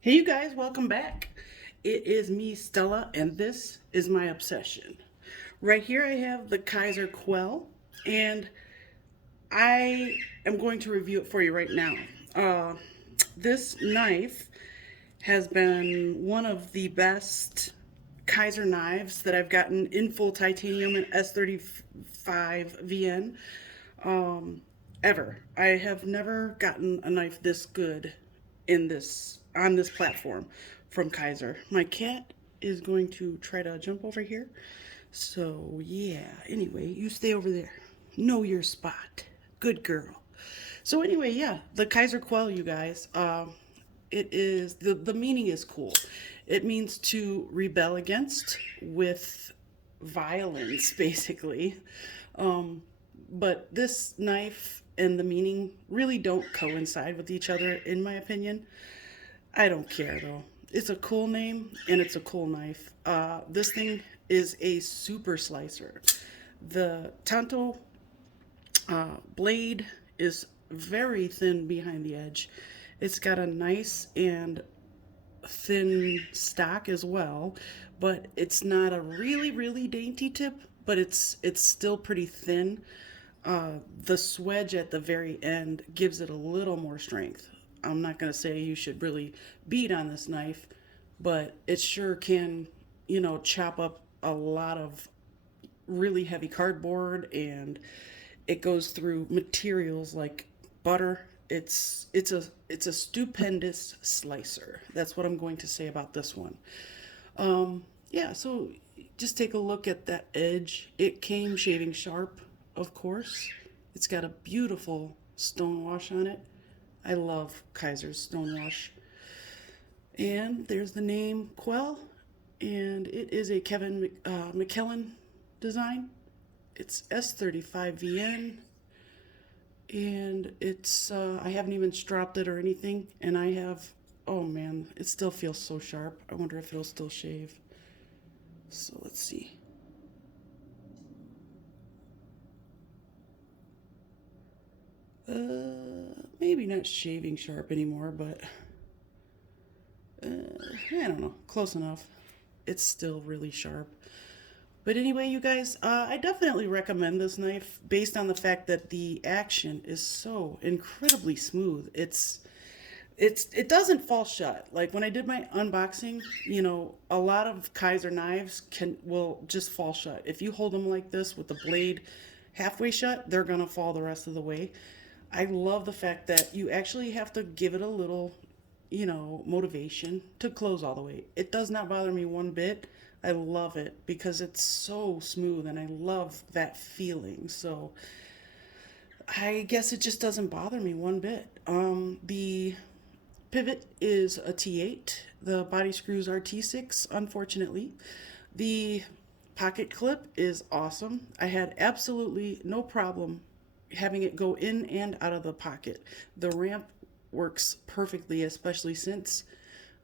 Hey, you guys, welcome back. It is me, Stella, and this is my obsession. Right here, I have the Kizer Quell, and I am going to review it for you right now. This knife has been one of the best Kizer knives that I've gotten in full titanium and S35 VN ever. I have never gotten a knife this good in this on this platform from Kizer. My cat is going to try to jump over here. So yeah, anyway, you stay over there. Know your spot. Good girl. So anyway, yeah, the Kizer Quell, you guys. It is the meaning is cool. It means to rebel against with violence, basically. Um, but this knife and the meaning really don't coincide with each other, in my opinion. I don't care though. It's a cool name and it's a cool knife. This thing is a super slicer. The Tanto blade is very thin behind the edge. It's got a nice and thin stock as well, but it's not a really dainty tip, but it's still pretty thin. The swedge at the very end gives it a little more strength. I'm not going to say you should really beat on this knife, but it sure can, chop up a lot of really heavy cardboard, and it goes through materials like butter. It's a stupendous slicer. That's what I'm going to say about this one. Yeah, so just take a look at that edge. It came shaving sharp, of course. It's got a beautiful stone wash on it. I love Kaiser's stone wash. And there's the name Quell, and it is a Kevin McKellen design. It's S35VN, and it's I haven't even stropped it or anything, and I have. Oh man, it still feels so sharp. I wonder if it'll still shave. So let's see. Maybe not shaving sharp anymore, but I don't know. Close enough. It's still really sharp. But anyway, you guys, I definitely recommend this knife based on the fact that the action is so incredibly smooth. It doesn't fall shut. Like when I did my unboxing, a lot of Kizer knives will just fall shut. If you hold them like this with the blade halfway shut, they're gonna fall the rest of the way. I love the fact that you actually have to give it a little, motivation to close all the way. It does not bother me one bit. I love it because it's so smooth and I love that feeling. So I guess it just doesn't bother me one bit. The pivot is a T8. The body screws are T6, unfortunately. The pocket clip is awesome. I had absolutely no problem having it go in and out of the pocket. The ramp works perfectly, especially since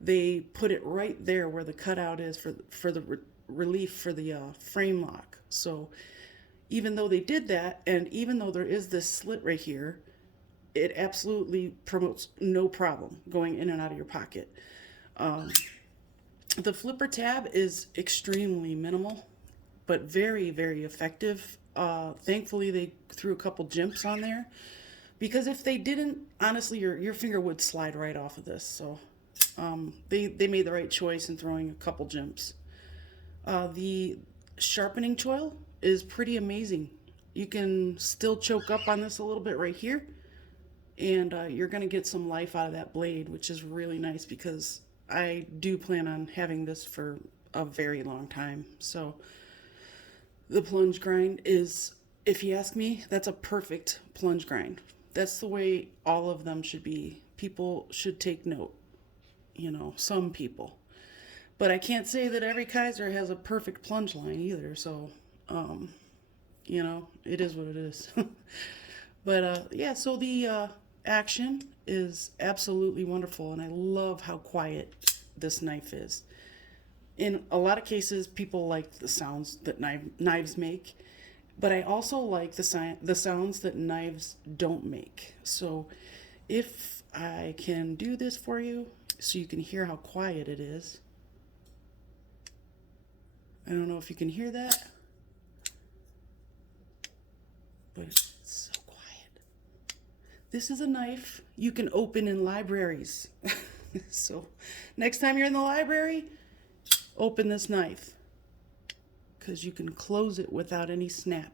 they put it right there where the cutout is for the relief for the frame lock. So even though they did that, and even though there is this slit right here, it absolutely promotes no problem going in and out of your pocket. The flipper tab is extremely minimal, but very effective. Thankfully, they threw a couple jimps on there because if they didn't, honestly, your finger would slide right off of this. So they made the right choice in throwing a couple jimps. The sharpening choil is pretty amazing. You can still choke up on this a little bit right here, and you're going to get some life out of that blade, which is really nice because I do plan on having this for a very long time. So the plunge grind is, if you ask me, that's a perfect plunge grind. That's the way all of them should be. People should take note, some people. But I can't say that every Kizer has a perfect plunge line either, so, it is what it is. But yeah, so the action is absolutely wonderful, and I love how quiet this knife is. In a lot of cases, people like the sounds that knives make, but I also like the sounds that knives don't make. So if I can do this for you, so you can hear how quiet it is. I don't know if you can hear that, but it's so quiet. This is a knife you can open in libraries. So next time you're in the library, open this knife, because you can close it without any snap.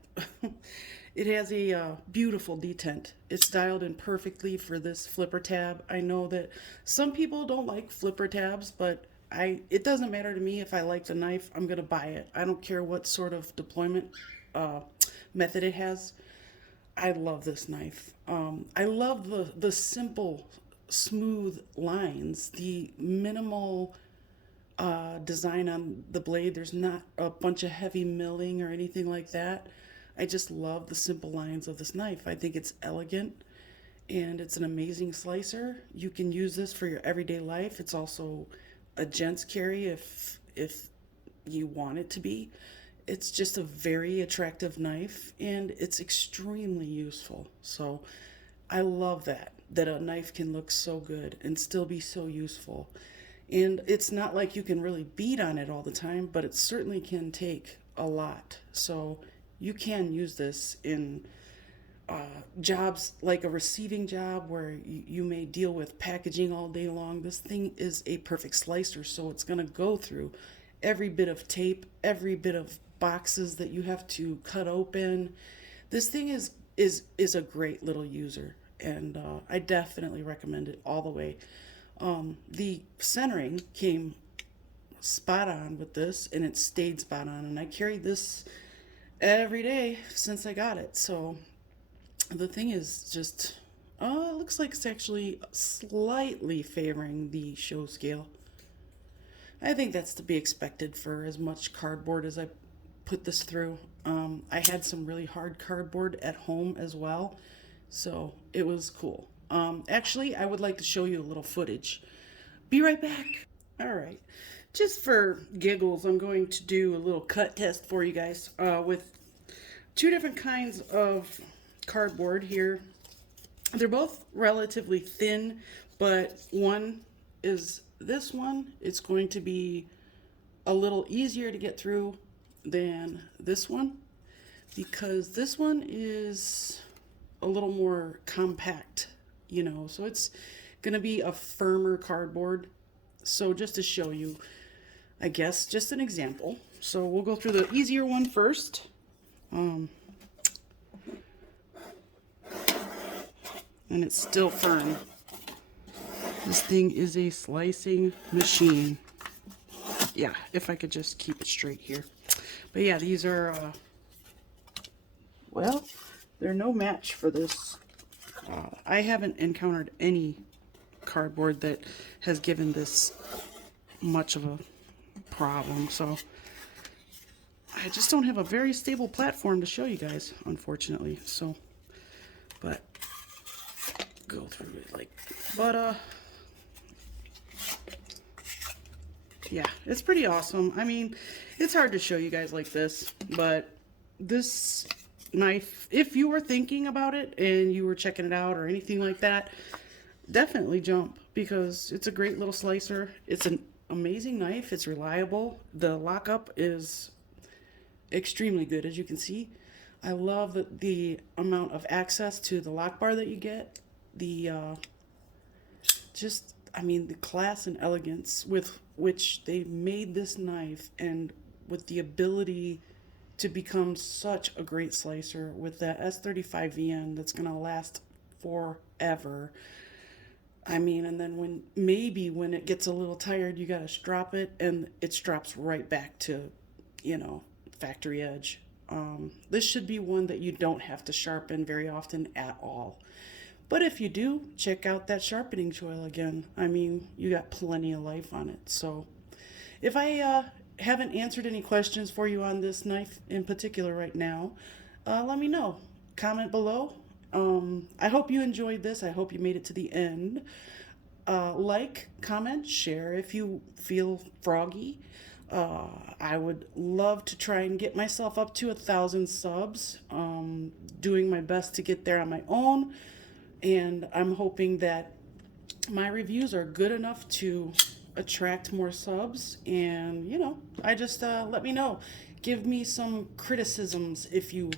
It has a beautiful detent. It's dialed in perfectly for this flipper tab. I know that some people don't like flipper tabs, but it doesn't matter to me. If I like the knife, I'm gonna buy it. I don't care what sort of deployment method it has. I love this knife. I love the simple, smooth lines, the minimal design on the blade. There's not a bunch of heavy milling or anything like that. I just love the simple lines of this knife. I think it's elegant, and it's an amazing slicer. You can use this for your everyday life. It's also a gent's carry if you want it to be. It's just a very attractive knife, and it's extremely useful. So I love that a knife can look so good and still be so useful. And it's not like you can really beat on it all the time, but it certainly can take a lot. So you can use this in jobs like a receiving job where you may deal with packaging all day long. This thing is a perfect slicer, so it's going to go through every bit of tape, every bit of boxes that you have to cut open. This thing is a great little user, and I definitely recommend it all the way. The centering came spot on with this, and it stayed spot on, and I carried this every day since I got it. So the thing is just, it looks like it's actually slightly favoring the show scale. I think that's to be expected for as much cardboard as I put this through. I had some really hard cardboard at home as well, so it was cool. Actually, I would like to show you a little footage. Be right back. All right. Just for giggles, I'm going to do a little cut test for you guys with two different kinds of cardboard here. They're both relatively thin, but one is this one. It's going to be a little easier to get through than this one, because this one is a little more compact, so it's going to be a firmer cardboard. So just to show you, I guess, just an example. So we'll go through the easier one first. And it's still firm. This thing is a slicing machine. Yeah, if I could just keep it straight here. But yeah, these are, well, they're no match for this. I haven't encountered any cardboard that has given this much of a problem, so I just don't have a very stable platform to show you guys, unfortunately. So, but go through it like, but yeah, it's pretty awesome. I mean, it's hard to show you guys like this, but this knife, if you were thinking about it and you were checking it out or anything like that, definitely jump, because it's a great little slicer. It's an amazing knife. It's reliable. The lockup is extremely good, as you can see. I love the amount of access to the lock bar that you get. The the class and elegance with which they made this knife, and with the ability to become such a great slicer with that S35 VN that's going to last forever. I mean, and then when it gets a little tired, you got to strop it, and it strops right back to, factory edge. This should be one that you don't have to sharpen very often at all. But if you do, check out that sharpening choil again. I mean, you got plenty of life on it. So if I haven't answered any questions for you on this knife in particular right now, let me know. Comment below. I hope you enjoyed this. I hope you made it to the end. Like, comment, share if you feel froggy. I would love to try and get myself up to 1,000 subs. Doing my best to get there on my own. And I'm hoping that my reviews are good enough to attract more subs, and I just let me know. Give me some criticisms if you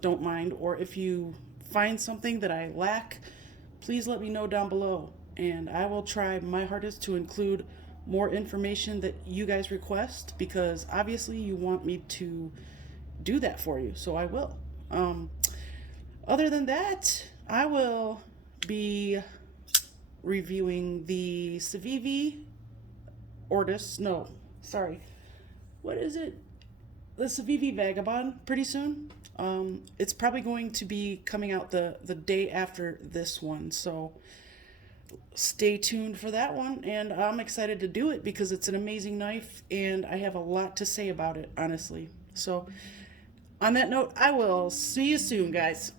don't mind, or if you find something that I lack, please let me know down below, and I will try my hardest to include more information that you guys request, because obviously you want me to do that for you, so I will. Other than that, I will be reviewing the Civivi Ortis. No, sorry. What is it? The Civivi Vagabond pretty soon. It's probably going to be coming out the day after this one, so stay tuned for that one. And I'm excited to do it because it's an amazing knife, and I have a lot to say about it, honestly. So, on that note, I will see you soon, guys.